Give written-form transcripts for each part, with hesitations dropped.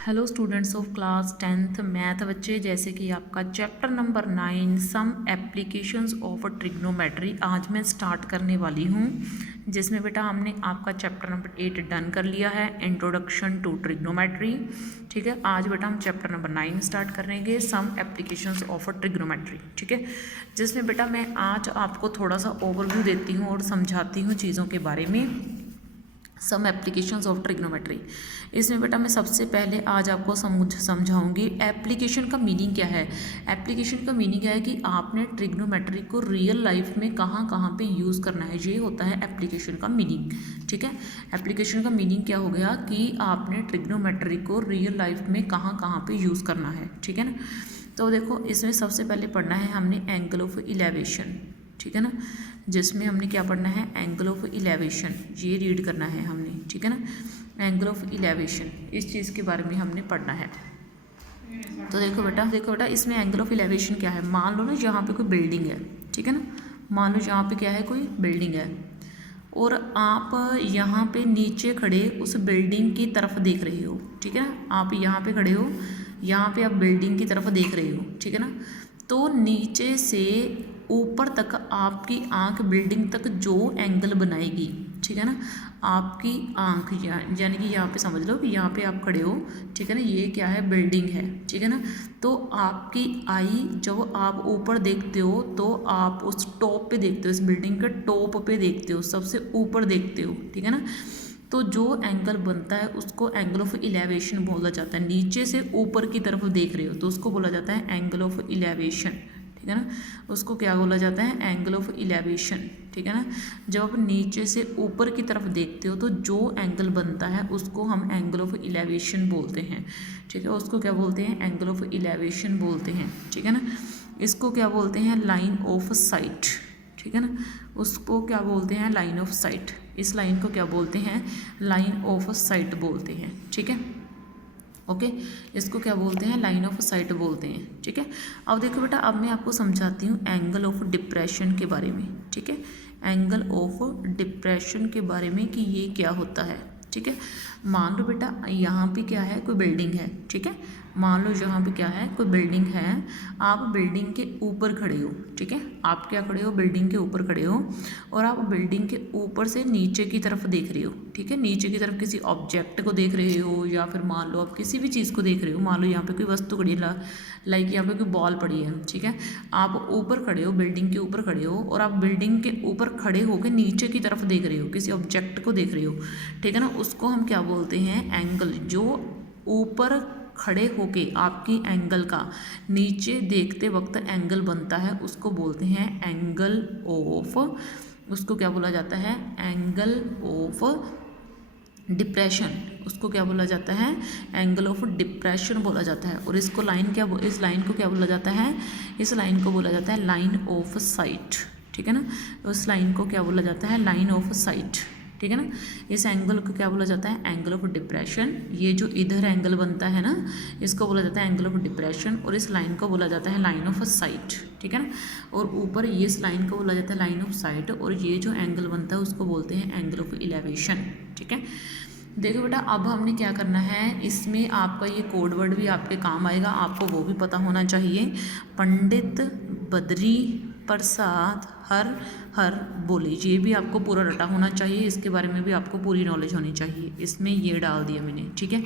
Hello students of class 10th math बच्चे, जैसे कि आपका chapter number 9 some applications of trigonometry आज मैं स्टार्ट करने वाली हूँ, जिसमें बेटा हमने आपका चैप्टर नंबर 8 डन कर लिया है, इंट्रोडक्शन टू ट्रिग्नोमेट्री। ठीक है, आज बेटा हम चैप्टर नंबर 9 स्टार्ट करेंगे, सम एप्लीकेशंस ऑफ ट्रिग्नोमेट्री। ठीक है, जिसमें बेटा मैं आज आपको थोड़ा सा ओवरव्यू देती हूँ और समझाती हूँ चीज़ों के बारे में, सम एप्लीकेशंस ऑफ ट्रिग्नोमेट्री। इसमें बेटा मैं सबसे पहले आज आपको समझाऊंगी एप्लीकेशन का मीनिंग क्या है। एप्लीकेशन का मीनिंग क्या है कि आपने ट्रिग्नोमेट्री को रियल लाइफ में कहाँ कहाँ पे यूज़ करना है, ये होता है एप्लीकेशन का मीनिंग। ठीक है, एप्लीकेशन का मीनिंग क्या हो गया कि आपने ट्रिग्नोमेट्री को रियल लाइफ में कहाँ कहाँ पे यूज़ करना है। ठीक है ना, तो देखो इसमें सबसे पहले पढ़ना है हमने एंगल ऑफ इलेवेशन। ठीक है ना, जिसमें हमने क्या पढ़ना है, एंगल ऑफ इलेवेशन, ये रीड करना है हमने। ठीक है ना, एंगल ऑफ इलेवेशन, इस चीज़ के बारे में हमने पढ़ना है। तो देखो बेटा इसमें एंगल ऑफ इलेवेशन क्या है। मान लो ना यहाँ पे कोई बिल्डिंग है। ठीक है ना, मान लो यहाँ पे क्या है, कोई बिल्डिंग है और आप यहाँ पे नीचे खड़े उस बिल्डिंग की तरफ देख रहे हो। ठीक है ना, आप यहाँ पे खड़े हो, यहाँ पे आप बिल्डिंग की तरफ देख रहे हो। ठीक है ना, तो नीचे से ऊपर तक आपकी आंख बिल्डिंग तक जो एंगल बनाएगी, ठीक है ना, आपकी आंख यानी कि यहाँ पे समझ लो कि यहाँ पे आप खड़े हो। ठीक है ना, ये क्या है, बिल्डिंग है। ठीक है ना, तो आपकी आई जब आप ऊपर देखते हो तो आप उस टॉप पे देखते हो, इस बिल्डिंग के टॉप पे देखते हो, सबसे ऊपर देखते हो। ठीक है ना, तो जो एंगल बनता है उसको एंगल ऑफ इलेवेशन बोला जाता है। नीचे से ऊपर की तरफ देख रहे हो तो उसको बोला जाता है एंगल ऑफ इलेवेशन। ठीक है ना, उसको क्या बोला जाता है, एंगल ऑफ इलेवेशन। ठीक है ना, जब आप नीचे से ऊपर की तरफ देखते हो तो जो एंगल बनता है उसको हम एंगल ऑफ इलेवेशन बोलते हैं। ठीक है, उसको क्या बोलते हैं, एंगल ऑफ इलेवेशन बोलते हैं। ठीक है ना, इसको क्या बोलते हैं, लाइन ऑफ साइट। ठीक है ना, उसको क्या बोलते हैं, लाइन ऑफ साइट। इस लाइन को क्या बोलते हैं, लाइन ऑफ साइट बोलते हैं। ठीक है, ओके, इसको क्या बोलते हैं, लाइन ऑफ साइट बोलते हैं। ठीक है, अब देखो बेटा, अब मैं आपको समझाती हूँ एंगल ऑफ डिप्रेशन के बारे में। ठीक है, एंगल ऑफ डिप्रेशन के बारे में कि ये क्या होता है। ठीक है, मान लो बेटा यहाँ पे क्या है, कोई बिल्डिंग है। ठीक है, मान लो यहाँ पे क्या है, कोई बिल्डिंग है, आप बिल्डिंग के ऊपर खड़े हो। ठीक है, आप क्या खड़े हो, बिल्डिंग के ऊपर खड़े हो और आप बिल्डिंग के ऊपर से नीचे की तरफ देख रहे हो। ठीक है, नीचे की तरफ किसी ऑब्जेक्ट को देख रहे हो या फिर मान लो आप किसी भी चीज़ को देख रहे हो। मान लो यहाँ पे कोई वस्तु खड़ी है, लाइक यहाँ पे कोई बॉल पड़ी है। ठीक है, आप ऊपर खड़े हो, बिल्डिंग के ऊपर खड़े हो और आप बिल्डिंग के ऊपर खड़े होकर नीचे की तरफ देख रहे हो, किसी ऑब्जेक्ट को देख रहे हो। ठीक है ना, उसको हम क्या बोलते हैं, एंगल। जो ऊपर खड़े होके आपकी एंगल का नीचे देखते वक्त एंगल बनता है उसको बोलते हैं एंगल ऑफ, उसको क्या बोला जाता है, एंगल ऑफ डिप्रेशन। उसको क्या बोला जाता है, एंगल ऑफ डिप्रेशन बोला जाता है। और इसको लाइन क्या, इस लाइन को क्या बोला जाता है, इस लाइन को बोला जाता है लाइन ऑफ साइट। ठीक है ना, उस लाइन को क्या बोला जाता है, लाइन ऑफ साइट। ठीक है ना, इस एंगल को क्या बोला जाता है, एंगल ऑफ डिप्रेशन। ये जो इधर एंगल बनता है ना, इसको बोला जाता है एंगल ऑफ डिप्रेशन और इस लाइन को बोला जाता है लाइन ऑफ साइट। ठीक है ना, और ऊपर ये इस लाइन को बोला जाता है लाइन ऑफ साइट और ये जो एंगल बनता है उसको बोलते हैं एंगल ऑफ इलेवेशन। ठीक है, देखो बेटा, अब हमने क्या करना है, इसमें आपका ये कोड वर्ड भी आपके काम आएगा, आपको वो भी पता होना चाहिए। पंडित बद्री प्रसाद हर हर बोले, ये भी आपको पूरा रटा होना चाहिए, इसके बारे में भी आपको पूरी नॉलेज होनी चाहिए। इसमें ये डाल दिया मैंने। ठीक है,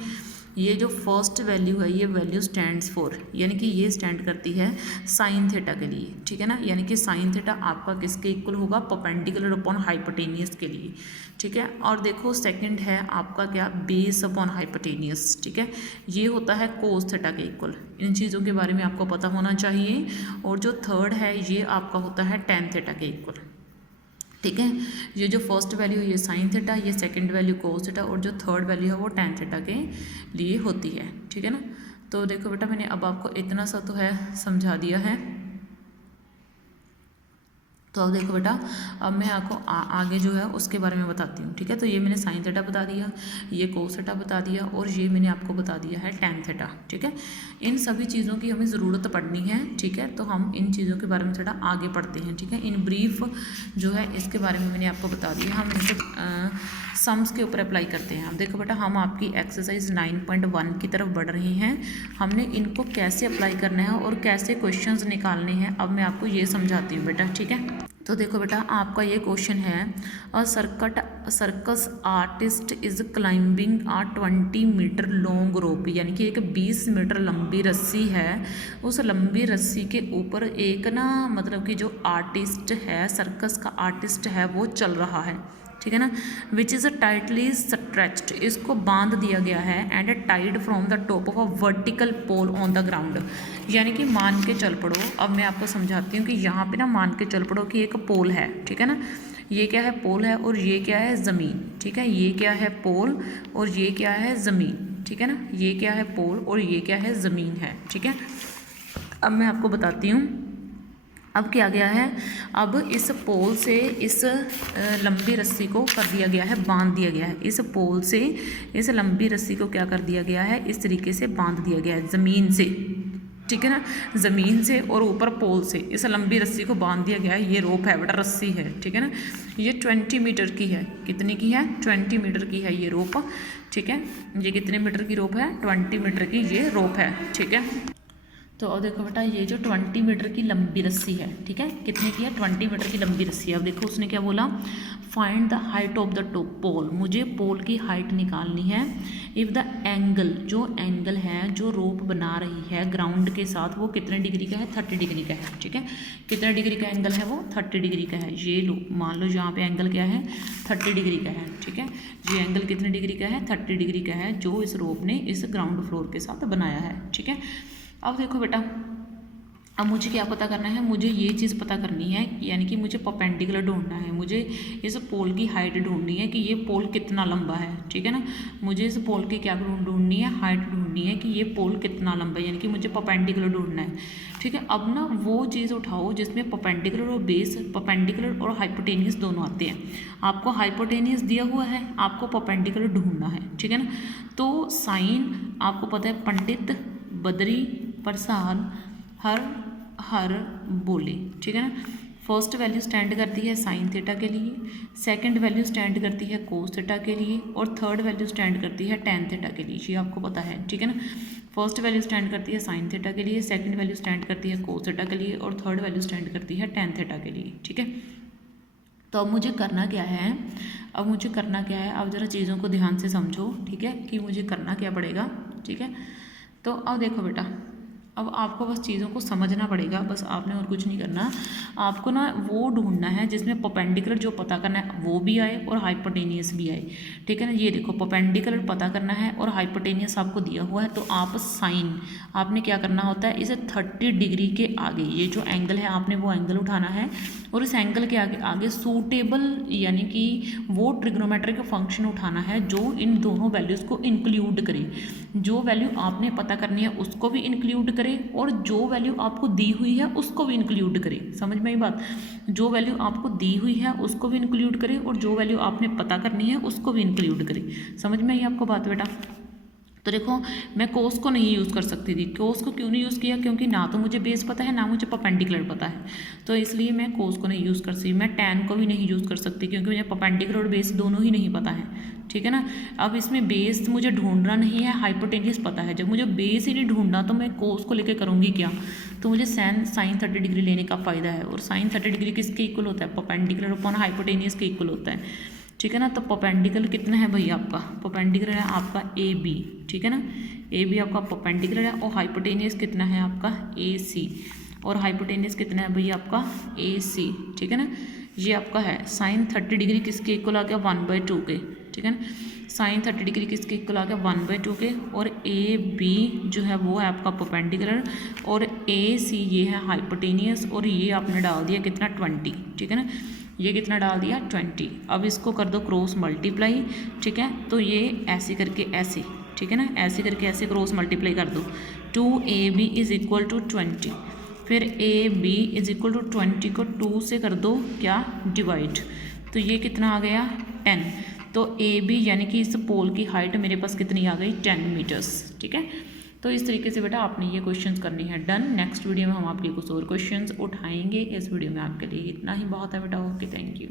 ये जो फर्स्ट वैल्यू है, ये वैल्यू स्टैंड्स फॉर, यानी कि ये स्टैंड करती है साइन थीटा के लिए। ठीक है ना, यानी कि साइन थीटा आपका किसके इक्वल होगा, परपेंडिकुलर अपॉन हाइपोटेनियस के लिए। ठीक है, और देखो सेकंड है आपका क्या, बेस अपॉन हाइपोटेनियस। ठीक है, ये होता है कोस थीटा के इक्वल। इन चीज़ों के बारे में आपको पता होना चाहिए। और जो थर्ड है ये आपका होता है टेन थीटा के इक्वल। ठीक है, ये जो फर्स्ट वैल्यू है ये साइन थीटा, ये सेकंड वैल्यू कोस थीटा और जो थर्ड वैल्यू है वो टेन थीटा के लिए होती है। ठीक है ना, तो देखो बेटा, मैंने अब आपको इतना सा तो है समझा दिया है। तो अब देखो बेटा, अब मैं आपको आगे जो है उसके बारे में बताती हूँ, ठीक है। तो ये मैंने साइन थीटा बता दिया, ये कोस थीटा बता दिया, और ये मैंने आपको बता दिया है टैन थीटा, ठीक है। इन सभी चीज़ों की हमें ज़रूरत पड़नी है, ठीक है। तो हम इन चीज़ों के बारे में थोड़ा आगे पढ़ते हैं, ठीक है। इन ब्रीफ जो है इसके बारे में मैंने आपको बता दिया। हम इनको सम्स के ऊपर अप्लाई करते हैं। अब देखो बेटा, हम आपकी एक्सरसाइज 9.1 की तरफ बढ़ रहे हैं। हमने इनको कैसे अप्लाई करना है और कैसे क्वेश्चंस निकालने हैं, अब मैं आपको ये समझाती हूँ बेटा, ठीक है। तो देखो बेटा, आपका ये क्वेश्चन है, a circus artist is climbing a 20 metre long rope, यानी कि एक 20 मीटर लंबी रस्सी है। उस लंबी रस्सी के ऊपर एक ना, मतलब कि जो आर्टिस्ट है, सर्कस का आर्टिस्ट है, वो चल रहा है, ठीक है ना। विच इज़ टाइटली स्ट्रेच्ड, इसको बांध दिया गया है, and tied from the top of a vertical pole on the ground, यानी कि मान के चल पड़ो। अब मैं आपको समझाती हूँ कि यहाँ पे ना मान के चल पड़ो कि एक पोल है, ठीक है ना। ये क्या है, पोल है, और ये क्या है, ज़मीन, ठीक है। ये क्या है, पोल, और ये क्या है, ज़मीन, ठीक है ना। ये क्या है, पोल, और ये क्या है, ज़मीन है, ठीक है। अब मैं आपको बताती हूँ, अब क्या गया है, अब इस पोल से इस लंबी रस्सी को कर दिया गया है, बांध दिया गया है। इस पोल से इस लंबी रस्सी को क्या कर दिया गया है, इस तरीके से बांध दिया गया है ज़मीन से, ठीक है ना। ज़मीन से और ऊपर पोल से इस लंबी रस्सी को बांध दिया गया है। ये रोप है बेटा, रस्सी है, ठीक है ना। ये 20 मीटर की है, कितनी की है, 20 मीटर की है ये रोप, ठीक है। ये कितने मीटर की रोप है, 20 मीटर की ये रोप है, ठीक है। तो अब देखो बेटा, ये जो 20 मीटर की लंबी रस्सी है, ठीक है, कितने की है, 20 मीटर की लंबी रस्सी है। अब देखो उसने क्या बोला, find the height of the pole, मुझे पोल की हाइट निकालनी है। इफ़ द एंगल, जो एंगल है, जो रोप बना रही है ग्राउंड के साथ, वो कितने डिग्री का है, 30 डिग्री का है, ठीक है। कितने डिग्री का एंगल है, वो 30 डिग्री का है। ये लो, मान लो यहाँ पे एंगल क्या है, 30 डिग्री का है, ठीक है। ये एंगल कितने डिग्री का है, 30 डिग्री का है, जो इस रोप ने इस ग्राउंड फ्लोर के साथ बनाया है, ठीक है। अब देखो बेटा, अब मुझे क्या पता करना है, मुझे ये चीज़ पता करनी है, यानी कि मुझे परपेंडिकुलर ढूंढना है। मुझे इस पोल की हाइट ढूंढनी है कि ये पोल कितना लंबा है, ठीक है ना। मुझे इस पोल की क्या ढूंढनी है, हाइट ढूंढनी है कि ये पोल कितना लंबा है, यानी कि मुझे परपेंडिकुलर ढूंढना है, ठीक है। अब ना वो चीज़ उठाओ जिसमें परपेंडिकुलर और बेस, परपेंडिकुलर और हाइपोटेनियस दोनों आते हैं। आपको हाइपोटेनियस दिया हुआ है, आपको परपेंडिकुलर ढूंढना है, ठीक है ना। तो साइन आपको पता है, पंडित, बद्री, प्रसाद, हर बोले, ठीक है ना। फर्स्ट वैल्यू स्टैंड करती है साइन थीटा के लिए, सेकंड वैल्यू स्टैंड करती है कोस थीटा के लिए, और थर्ड वैल्यू स्टैंड करती है टैन थीटा के लिए। ये आपको पता है, ठीक है ना। फर्स्ट वैल्यू स्टैंड करती है साइन थीटा के लिए, सेकंड वैल्यू स्टैंड करती है कोस थीटा के लिए, और थर्ड वैल्यू स्टैंड करती है टैन थीटा के लिए, ठीक है। तो अब मुझे करना क्या है, अब मुझे करना क्या है, अब ज़रा चीज़ों को ध्यान से समझो, ठीक है, कि मुझे करना क्या पड़ेगा, ठीक है। तो अब देखो बेटा, अब आपको बस चीज़ों को समझना पड़ेगा, बस आपने और कुछ नहीं करना। आपको ना वो ढूंढना है जिसमें परपेंडिकुलर जो पता करना है वो भी आए और हाइपोटेनियस भी आए, ठीक है ना। ये देखो, परपेंडिकुलर पता करना है और हाइपोटेनियस आपको दिया हुआ है, तो आप साइन, आपने क्या करना होता है, इसे 30 डिग्री के आगे, ये जो एंगल है, आपने वो एंगल उठाना है, और इस एंगल के आगे आगे सूटेबल, यानी कि वो ट्रिग्नोमेट्रिक फंक्शन उठाना है जो इन दोनों वैल्यूज़ को इंक्लूड करे। जो वैल्यू आपने पता करनी है उसको भी इंक्लूड करे, और जो वैल्यू आपको दी हुई है उसको भी इंक्लूड करे। समझ में आई बात, जो वैल्यू आपको दी हुई है उसको भी इंक्लूड करे, और जो वैल्यू आपने पता करनी है उसको भी इंक्लूड करे। समझ में आई आपको बात बेटा। तो देखो, मैं कोस को नहीं यूज़ कर सकती थी। कोस को क्यों नहीं यूज़ किया, क्योंकि ना तो मुझे बेस पता है, ना मुझे परपेंडिकुलर पता है, तो इसलिए मैं कोस को नहीं यूज़ कर सकती। मैं टैन को भी नहीं यूज़ कर सकती, क्योंकि मुझे परपेंडिकुलर और बेस दोनों ही नहीं पता है, ठीक है ना। अब इसमें बेस मुझे ढूंढना नहीं है, हाइपोटेनियस पता है। जब मुझे बेस ही नहीं ढूंढना तो मैं कोस को लेकर करूँगी क्या, तो मुझे साइन 30 डिग्री लेने का फ़ायदा है। और साइन 30 डिग्री किसके इक्वल होता है, परपेंडिकुलर अपॉन हाइपोटेनियस के इक्वल होता है, ठीक है ना। तो परपेंडिकुलर कितना है भाई आपका, परपेंडिकुलर है आपका ए बी, ठीक है ना। ए बी आपका परपेंडिकुलर है, और हाइपोटेनियस कितना है आपका ए सी, और हाइपोटेनियस कितना है भाई आपका ए सी, ठीक है ना। ये आपका है साइन 30 डिग्री किसके इक्वल आ गया, 1/2 के, ठीक है ना। साइन 30 डिग्री किसके इक्वल आ गया, 1/2 के, और ए बी जो है वो है आपका परपेंडिकुलर, और ए सी ये है हाइपोटेनियस, और ये आपने डाल दिया कितना, 20, ठीक है ना। ये कितना डाल दिया, 20। अब इसको कर दो क्रॉस मल्टीप्लाई, ठीक है। तो ये ऐसे करके ऐसे, ठीक है ना, ऐसे करके ऐसे क्रॉस मल्टीप्लाई कर दो। 2AB इज़ इक्वल टू 20, फिर A B is equal to 20 को 2 से कर दो क्या डिवाइड, तो ये कितना आ गया 10। तो ए बी यानी कि इस पोल की हाइट मेरे पास कितनी आ गई 10 मीटर्स। ठीक है, तो इस तरीके से बेटा आपने ये क्वेश्चंस करनी है। डन। नेक्स्ट वीडियो में हम आपके कुछ और क्वेश्चंस उठाएंगे। इस वीडियो में आपके लिए इतना ही बहुत है बेटा। Okay, thank you.